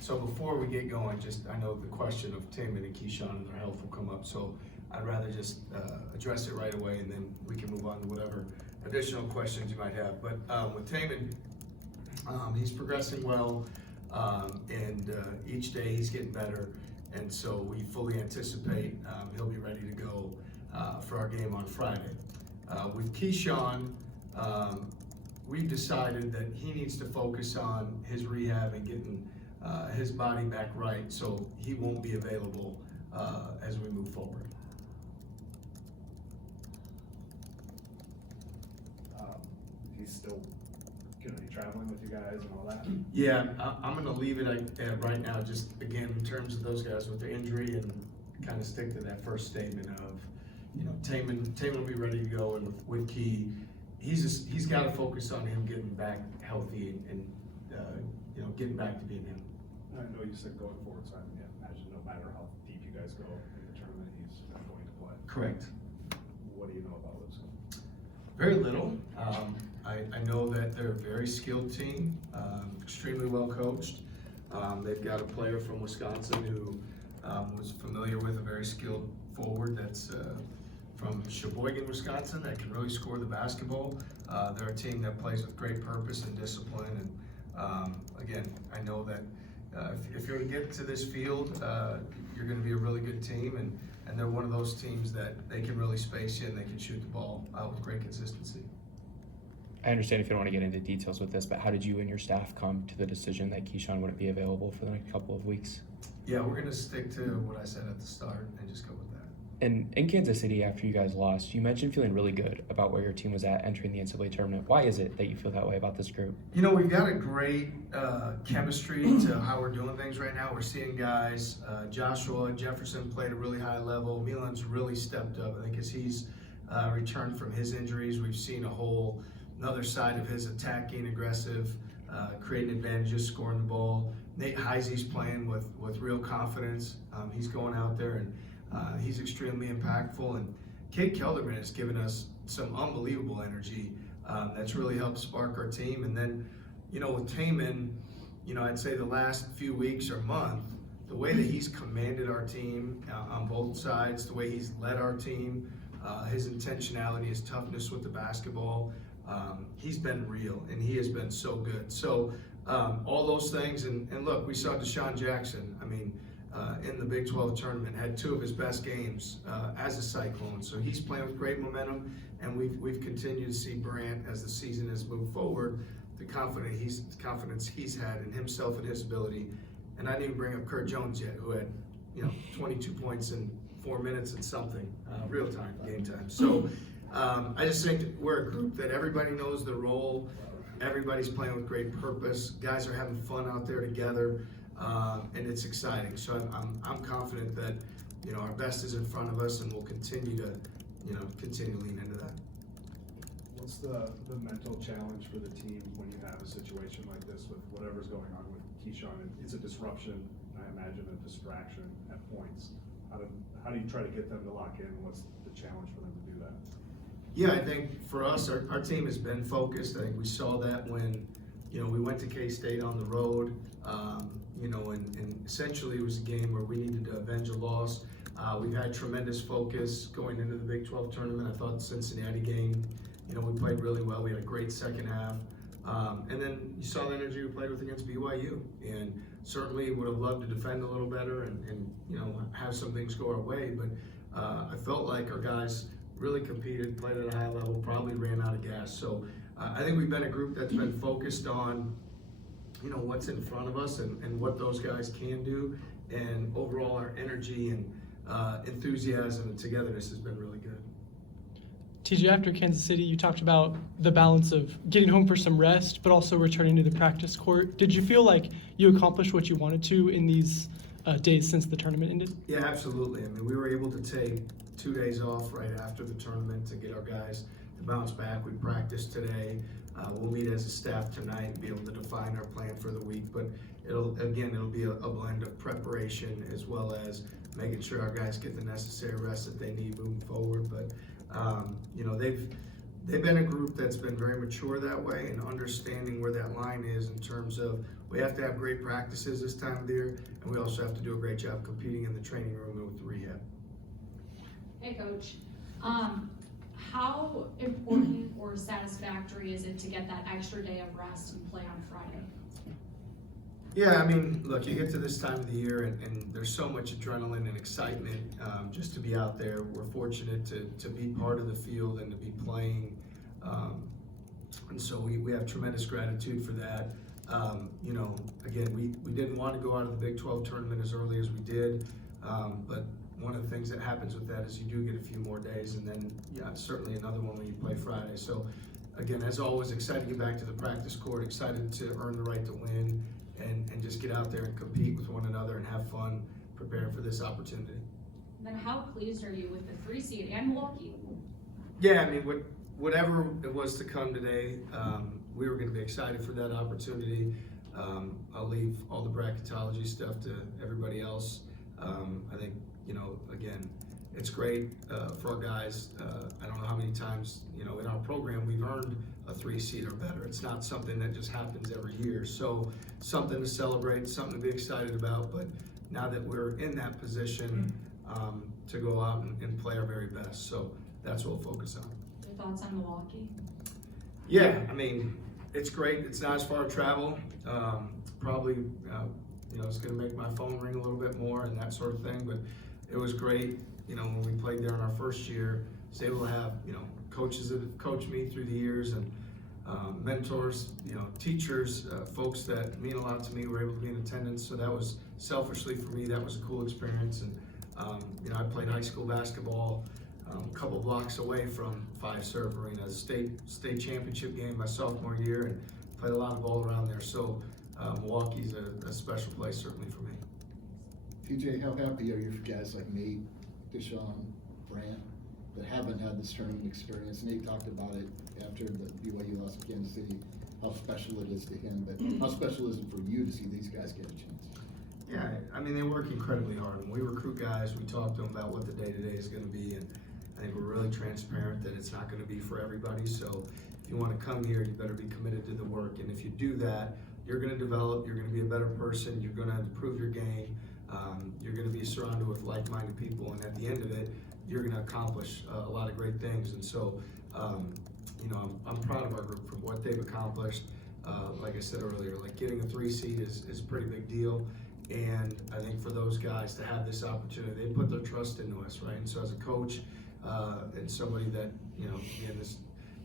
So before we get going, I know the question of Taman and Keyshawn and their health will come up, so I'd rather just address it right away, and then we can move on to whatever additional questions you might have. But with Taman, he's progressing well, and each day he's getting better, and so we fully anticipate he'll be ready to go for our game on Friday. With Keyshawn, we've decided that he needs to focus on his rehab and getting his body back right, so he won't be available as we move forward. He's still going to be traveling with you guys and all that? Yeah, I'm going to leave it right now, just again, in terms of those guys with the injury, and kind of stick to that first statement of, Taman will be ready to go, and with Key, he's got to focus on him getting back healthy and getting back to being him. I know you said going forward, so I imagine no matter how deep you guys go in the tournament, he's not going to play. Correct. What do you know about Lipscomb? Very little. I know that they're a very skilled team, extremely well coached. They've got a player from Wisconsin who was familiar with a very skilled forward that's from Sheboygan, Wisconsin, that can really score the basketball. They're a team that plays with great purpose and discipline. And again, I know that if you're to get to this field, you're going to be a really good team, and they're one of those teams that they can really space you and they can shoot the ball with great consistency. I understand if you don't want to get into details with this, but how did you and your staff come to the decision that Keyshawn wouldn't be available for the next couple of weeks? Yeah, we're going to stick to what I said at the start and just go with that. And in Kansas City, after you guys lost, you mentioned feeling really good about where your team was at entering the NCAA tournament. Why is it that you feel that way about this group? We've got a great chemistry to how we're doing things right now. We're seeing guys, Joshua Jefferson played a really high level. Milan's really stepped up, I think, as he's returned from his injuries. We've seen another side of his attacking, aggressive, creating advantages, scoring the ball. Nate Heisey's playing with real confidence. He's going out there and he's extremely impactful. And Kate Kelderman has given us some unbelievable energy that's really helped spark our team. And then, with Taman, I'd say the last few weeks or month, the way that he's commanded our team on both sides, the way he's led our team, his intentionality, his toughness with the basketball, he's been real, and he has been so good. So all those things, and look, we saw Deshaun Jackson, in the Big 12 tournament, had two of his best games as a Cyclone. So he's playing with great momentum, and we've continued to see Brant, as the season has moved forward, the confidence he's had in himself and his ability. And I didn't even bring up Kurt Jones yet, who had 22 points in 4 minutes and something, real time, game time. So I just think that we're a group that everybody knows their role. Everybody's playing with great purpose. Guys are having fun out there together, and it's exciting. So I'm confident that our best is in front of us, and we'll continue to lean into that. What's the mental challenge for the team when you have a situation like this with whatever's going on with Keyshawn? It's a disruption, I imagine, a distraction at points. How do you try to get them to lock in? What's the challenge for them to do that? Yeah, I think for us, our team has been focused. I think we saw that when, we went to K-State on the road, and essentially it was a game where we needed to avenge a loss. We've had tremendous focus going into the Big 12 tournament. I thought the Cincinnati game, we played really well. We had a great second half. And then you saw the energy we played with against BYU. And certainly would have loved to defend a little better and have some things go our way. But I felt like our guys really competed, played at a high level, probably ran out of gas. So I think we've been a group that's been focused on, what's in front of us and what those guys can do. And overall, our energy and enthusiasm and togetherness has been really good. TJ, after Kansas City, you talked about the balance of getting home for some rest, but also returning to the practice court. Did you feel like you accomplished what you wanted to in these days since the tournament ended? Yeah, absolutely. We were able to take 2 days off right after the tournament to get our guys to bounce back. We practiced today. We'll meet as a staff tonight and be able to define our plan for the week. But it'll be a blend of preparation as well as making sure our guys get the necessary rest that they need moving forward. But they've been a group that's been very mature that way and understanding where that line is in terms of we have to have great practices this time of the year, and we also have to do a great job competing in the training room and with the rehab. Hey, Coach. How important or satisfactory is it to get that extra day of rest and play on Friday? Yeah, I mean, look, you get to this time of the year and there's so much adrenaline and excitement just to be out there. We're fortunate to be part of the field and to be playing. And so we have tremendous gratitude for that. You know, again, we didn't want to go out of the Big 12 tournament as early as we did, but one of the things that happens with that is you do get a few more days, and then certainly another one when you play Friday. So again, as always, excited to get back to the practice court, excited to earn the right to win, and just get out there and compete with one another and have fun preparing for this opportunity. And then how pleased are you with the 3 seed and Milwaukee? Yeah, I mean, whatever it was to come today, we were going to be excited for that opportunity. I'll leave all the bracketology stuff to everybody else. I think, you know, again, it's great for our guys. I don't know how many times, you know, in our program we've earned a 3 seed or better. It's not something that just happens every year. So something to celebrate, something to be excited about. But now that we're in that position, to go out and play our very best. So that's what we'll focus on. Your thoughts on Milwaukee? Yeah, I mean, it's great. It's not as far to travel. Probably, you know, it's going to make my phone ring a little bit more and that sort of thing. But it was great. You know, when we played there in our first year, I was able to have, you know, coaches that have coached me through the years and mentors, you know, teachers, folks that mean a lot to me were able to be in attendance. So that was selfishly for me, that was a cool experience. And, you know, I played high school basketball a couple blocks away from Five Serve Arena, state championship game my sophomore year, and played a lot of ball around there. So Milwaukee's a special place certainly for me. TJ, how happy are you for guys like Nate, Deshaun, Brant, that haven't had this tournament experience? Nate talked about it after the BYU lost to Kansas City, how special it is to him, but how special is it for you to see these guys get a chance? Yeah, I mean, they work incredibly hard. When we recruit guys, we talk to them about what the day-to-day is going to be, and I think we're really transparent that it's not going to be for everybody. So if you want to come here, you better be committed to the work, and if you do that, you're going to develop, you're going to be a better person, you're going to improve your game, you're going to be surrounded with like-minded people, and at the end of it, you're going to accomplish a lot of great things. And so, you know, I'm proud of our group for what they've accomplished. Like I said earlier, like getting a 3 seed is a pretty big deal. And I think for those guys to have this opportunity, they put their trust into us, right? And so as a coach and somebody that, you know, again,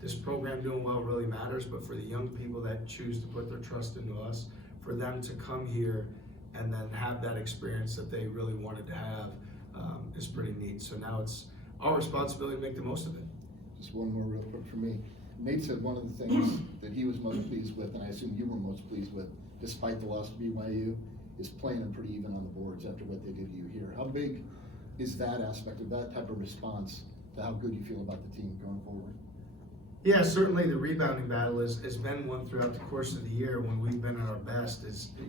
this program doing well really matters, but for the young people that choose to put their trust into us, for them to come here and then have that experience that they really wanted to have is pretty neat. So now it's our responsibility to make the most of it. Just one more real quick for me. Nate said one of the things that he was most pleased with, and I assume you were most pleased with, despite the loss to BYU, is playing them pretty even on the boards after what they did to you here. How big is that aspect of that type of response to how good you feel about the team going forward? Yeah, certainly the rebounding battle has been one throughout the course of the year. When we've been at our best,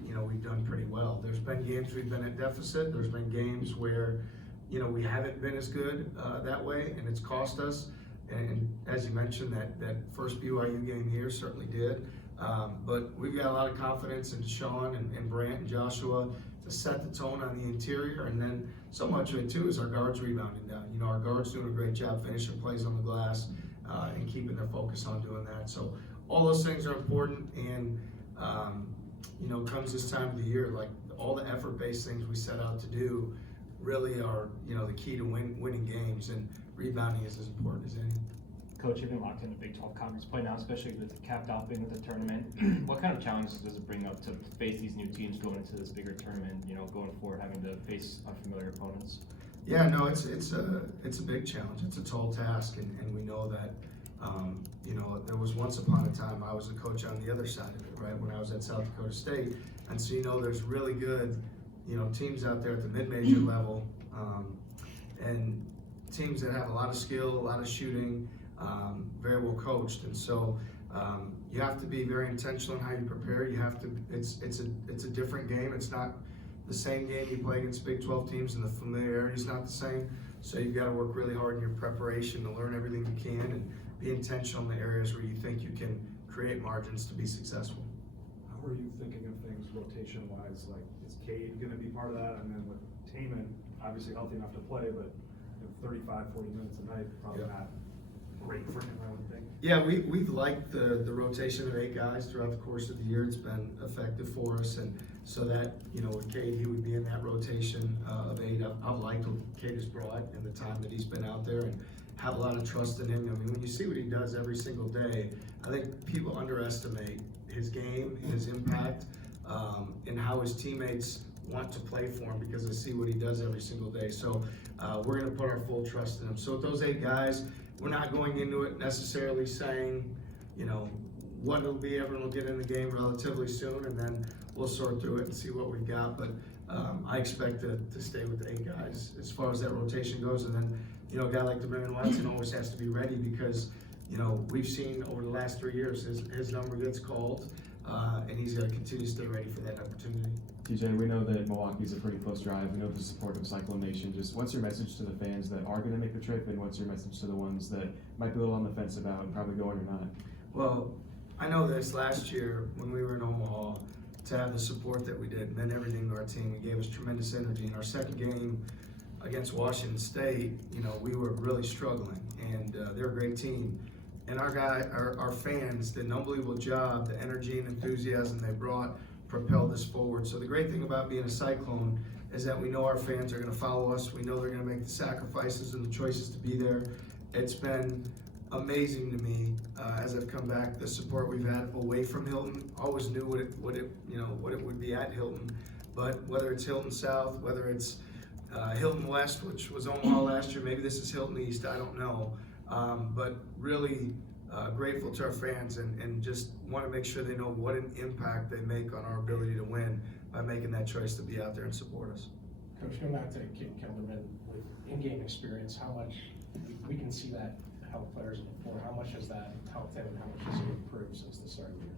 you know, we've done pretty well. There's been games we've been at deficit. There's been games where, you know, we haven't been as good that way, and it's cost us. And as you mentioned, that first BYU game here certainly did. But we've got a lot of confidence in Sean and Brant and Joshua to set the tone on the interior, and then so much of it too is our guards rebounding down. You know, our guards doing a great job finishing plays on the glass and keeping their focus on doing that. So all those things are important, and you know, comes this time of the year, like all the effort-based things we set out to do really are, you know, the key to winning games, and rebounding is as important as any. Coach, you've been locked in the Big 12 conference play now, especially with the capped out being with the tournament. What kind of challenges does it bring up to face these new teams going into this bigger tournament, you know, going forward, having to face unfamiliar opponents? Yeah, no, it's a big challenge. It's a tall task, and we know that. You know, there was once upon a time I was a coach on the other side of it, right, when I was at South Dakota State, and so you know there's really good, you know, teams out there at the mid-major level, and teams that have a lot of skill, a lot of shooting, very well coached, and so you have to be very intentional in how you prepare. You have to. It's a different game. It's not the same game you play against Big 12 teams, and the familiarity is not the same. So you've got to work really hard in your preparation to learn everything you can, and be intentional in the areas where you think you can create margins to be successful. How are you thinking of things rotation-wise? Like, is Cade gonna be part of that? And then with Taman, obviously healthy enough to play, but 35, 40 minutes a night, probably Yeah. not great for him, I would think. Yeah, we've liked the rotation of 8 guys throughout the course of the year. It's been effective for us, and so that, you know, with Cade, he would be in that rotation of 8. I've liked what Cade has brought in the time that he's been out there, and have a lot of trust in him. I mean, when you see what he does every single day, I think people underestimate his game, his impact, and how his teammates want to play for him because they see what he does every single day. So we're going to put our full trust in him. So with those 8 guys, we're not going into it necessarily saying, you know, what it'll be. Everyone will get in the game relatively soon, and then we'll sort through it and see what we've got. But I expect to stay with the 8 guys as far as that rotation goes. And then, you know, a guy like DeMarion Watson always has to be ready because, you know, we've seen over the last 3 years his number gets called, and he's got to continue to stay ready for that opportunity. TJ, we know that Milwaukee's a pretty close drive. We know the support of Cyclone Nation. Just what's your message to the fans that are going to make the trip, and what's your message to the ones that might be a little on the fence about and probably going or not? Well, I know this last year when we were in Omaha, to have the support that we did meant everything to our team. It gave us tremendous energy. In our second game against Washington State, you know, we were really struggling, and they're a great team. And our fans did an unbelievable job. The energy and enthusiasm they brought propelled us forward. So the great thing about being a Cyclone is that we know our fans are going to follow us. We know they're going to make the sacrifices and the choices to be there. It's been amazing to me as I've come back. The support we've had away from Hilton. Always knew what it would be at Hilton, but whether it's Hilton South, whether it's Hilton West, which was Omaha last year, maybe this is Hilton East, I don't know. But really grateful to our fans and just want to make sure they know what an impact they make on our ability to win by making that choice to be out there and support us. Coach, going back to Kate Kelderman with in-game experience, how much we can see that help players before? How much has that helped him, and how much has he improved since the start of the year?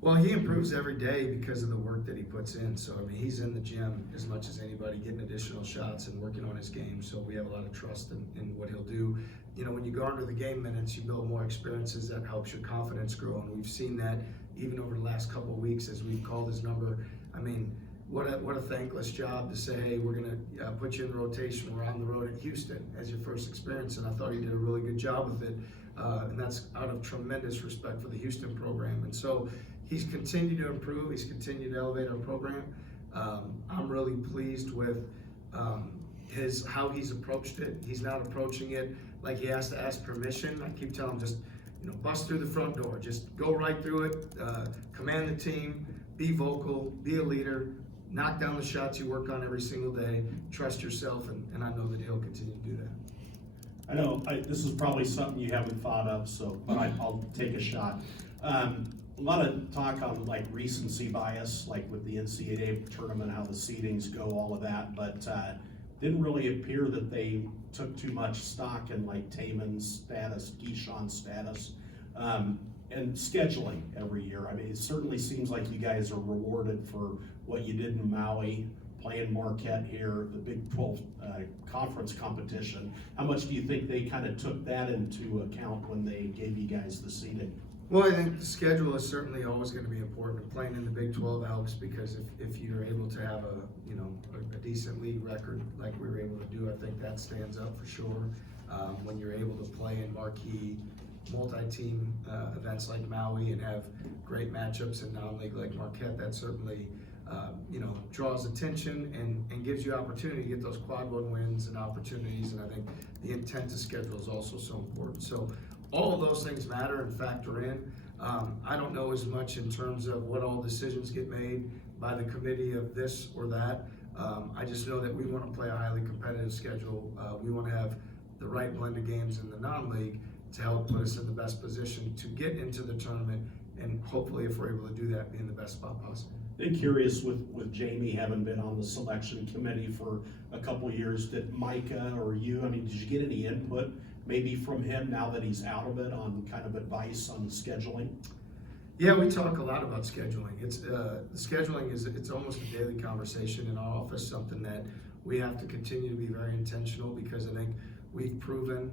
Well, he improves every day because of the work that he puts in. So, I mean, he's in the gym as much as anybody, getting additional shots and working on his game. So we have a lot of trust in what he'll do. You know, when you garner the game minutes, you build more experiences. That helps your confidence grow. And we've seen that even over the last couple of weeks as we've called his number. I mean, what a thankless job to say, hey, we're going to put you in the rotation. We're on the road at Houston as your first experience. And I thought he did a really good job with it. And that's out of tremendous respect for the Houston program. And so he's continued to improve. He's continued to elevate our program. I'm really pleased with how he's approached it. He's not approaching it like he has to ask permission. I keep telling him, just, you know, bust through the front door. Just go right through it. Command the team. Be vocal. Be a leader. Knock down the shots you work on every single day. Trust yourself, and I know that he'll continue to do that. I know this is probably something you haven't thought of, but I'll take a shot. A lot of talk on like recency bias, like with the NCAA tournament, how the seedings go, all of that, but didn't really appear that they took too much stock in like Taman's status, Keyshawn's status, and scheduling every year. I mean, it certainly seems like you guys are rewarded for what you did in Maui, playing Marquette here, the Big 12 conference competition. How much do you think they kind of took that into account when they gave you guys the seeding? Well, I think the schedule is certainly always going to be important. Playing in the Big 12 helps because if you're able to have a decent league record like we were able to do, I think that stands up for sure. When you're able to play in marquee multi-team events like Maui and have great matchups in non-league like Marquette, that certainly draws attention and gives you opportunity to get those quad one wins and opportunities. And I think the intent to schedule is also so important. So all of those things matter and factor in. I don't know as much in terms of what all decisions get made by the committee of this or that. I just know that we want to play a highly competitive schedule. We want to have the right blend of games in the non-league to help put us in the best position to get into the tournament, and hopefully, if we're able to do that, be in the best spot possible. I'm curious, with Jamie having been on the selection committee for a couple of years, did Micah or you, I mean, did you get any input maybe from him now that he's out of it on kind of advice on scheduling? Yeah, we talk a lot about scheduling. It's scheduling it's almost a daily conversation in our office, something that we have to continue to be very intentional, because I think we've proven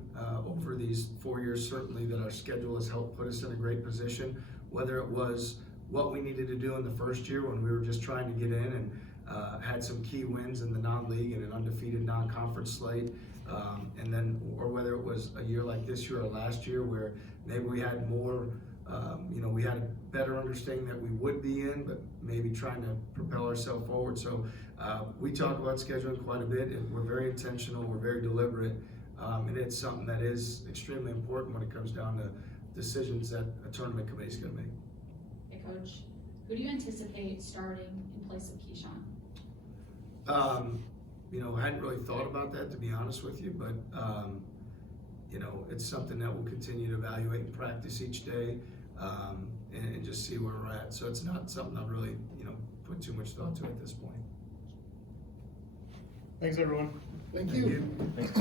over these 4 years certainly that our schedule has helped put us in a great position, whether it was what we needed to do in the first year when we were just trying to get in and had some key wins in the non-league and an undefeated non-conference slate, and then, or whether it was a year like this year or last year where maybe we had more, we had a better understanding that we would be in, but maybe trying to propel ourselves forward. So we talk about scheduling quite a bit, and we're very intentional, we're very deliberate, and it's something that is extremely important when it comes down to decisions that a tournament committee is going to make. Hey, Coach, who do you anticipate starting in place of Keyshawn? I hadn't really thought about that, to be honest with you, but it's something that we'll continue to evaluate and practice each day, and just see where we're at. So it's not something I've really, put too much thought to at this point. Thanks, everyone. Thank you. Thanks.